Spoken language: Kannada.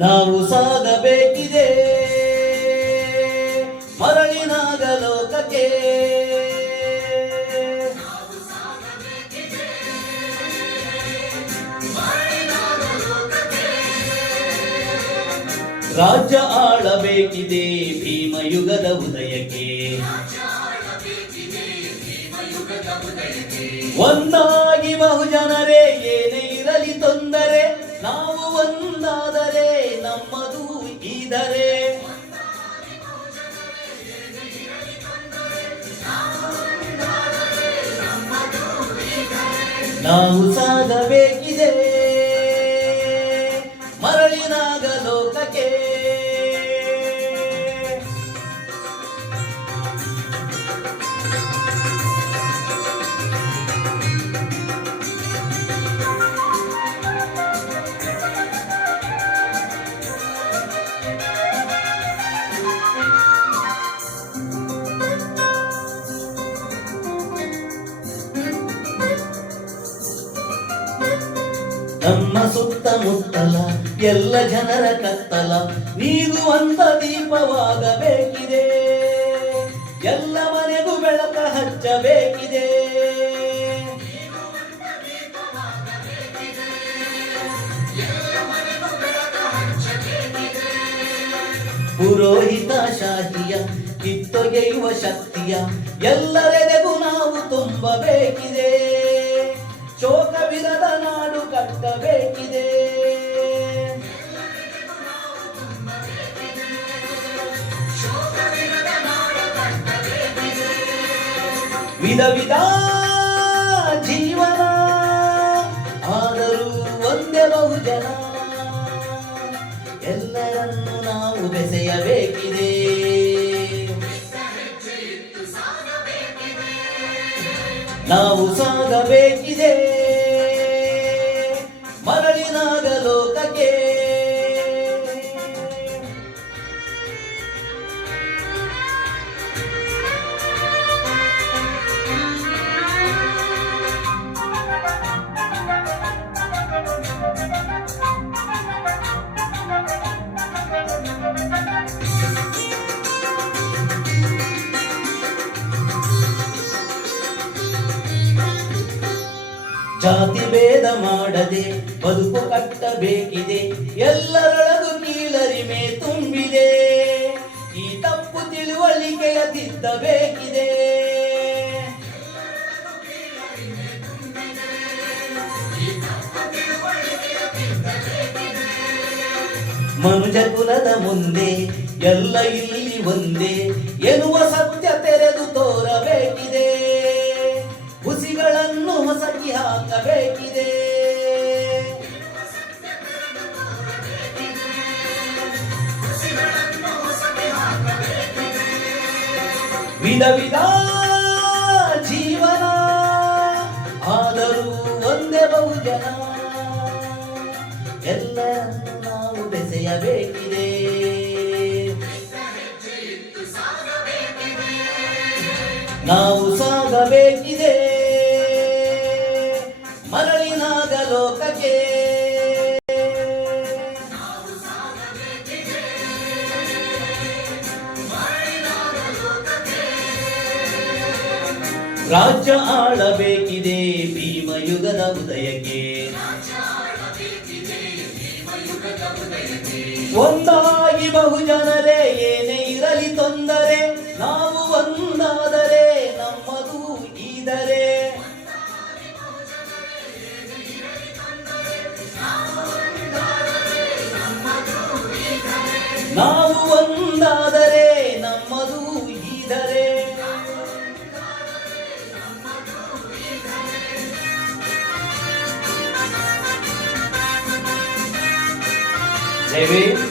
ನಾವು ಸಾಗಬೇಕಿದೆ ಮರಳಿನಾಗ ಲೋಕಕ್ಕೆ. ರಾಜ್ಯ ಆಳಬೇಕಿದೆ ಭೀಮಯುಗದ ಉದಯಕ್ಕೆ. ಒಂದಾಗಿ ಬಹುಜನರೇ ಏನೇ ಇರಲಿ ತೊಂದರೆ, ನಾವು ಒಂದಾದರೆ ನಮ್ಮದು ಈದರೆ. ನಾವು ಸಾಗಬೇಕಿದೆ ಮರಳಿನಾಗ ಲೋಕಕ್ಕೆ. ನಮ್ಮ ಸುತ್ತಮುತ್ತಲ ಎಲ್ಲ ಜನರ ಕತ್ತಲ ನೀಗುವಂತ ದೀಪವಾಗಬೇಕಿದೆ. ಎಲ್ಲ ಮನೆಗೂ ಬೆಳಕ ಹಚ್ಚಬೇಕಿದೆ. ಪುರೋಹಿತ ಶಾಹಿಯ ಕಿತ್ತೊಗೆಯುವ ಶಕ್ತಿಯ ಎಲ್ಲರೆಡೆಗೂ ನಾವು ತುಂಬಬೇಕಿದೆ. ಶೋಕವಿರದ ನಾಡು ಕಟ್ಟಬೇಕಿದೆ. ವಿಧ ವಿಧ ಜೀವನ ಆದರೂ ಒಂದೇ ಬಹುಜನ. ಎಲ್ಲರನ್ನು ನಾವು ಬೆಸೆಯಬೇಕಿದೆ. ನಾವು ಸಾಗಬೇಕಿದೆ ಮರಳಿನಾಗ ಲೋಕಕ್ಕೆ. ಜಾತಿ ಭೇದ ಮಾಡದೆ ಬದುಕು ಕಟ್ಟಬೇಕಿದೆ. ಎಲ್ಲರೊಳಗೂ ಕೀಳರಿಮೆ ತುಂಬಿದೆ. ಈ ತಪ್ಪು ತಿಳುವಳಿಕೆಯ ತಿದ್ದಬೇಕಿದೆ. ಮನುಜ ಕುಲದ ಮುಂದೆ ಎಲ್ಲ ಇಲ್ಲಿ ಒಂದೇ ಎನ್ನುವ ಸತ್ಯ ತೆರೆದು ತೋರಬೇಕಿದೆ. ಹುಸಿಗಳನ್ನು ಹೊಸಕಿ ಹಾಕಬೇಕಿದೆ. ವಿಧ ವಿಧ ಜೀವನ ಆದರೂ ಒಂದೇ ಬಹುಜನ. ಎಲ್ಲರನ್ನು ನಾವು ಬೆಸೆಯಬೇಕಿದೆ. ನಾವು ಸಾಗಬೇಕಿದೆ ಮರಳಿನಾಗ ಲೋಕಕ್ಕೆ. ರಾಜ್ಯ ಆಳಬೇಕಿದೆ ಭೀಮಯುಗದ ಉದಯಕ್ಕೆ. ಒಂದಾಗಿ ಬಹುಜನರೇ ಏನೇ ಇರಲಿ ತೊಂದರೆ, ನಾವು ಒಂದಾದರೆ ನಮ್ಮದು ಈದರೆ. ನಾವು ಒಂದಾದರೆ ನಮ್ಮದು ಈದರೆ. ಜೈ ಭೀಮ್.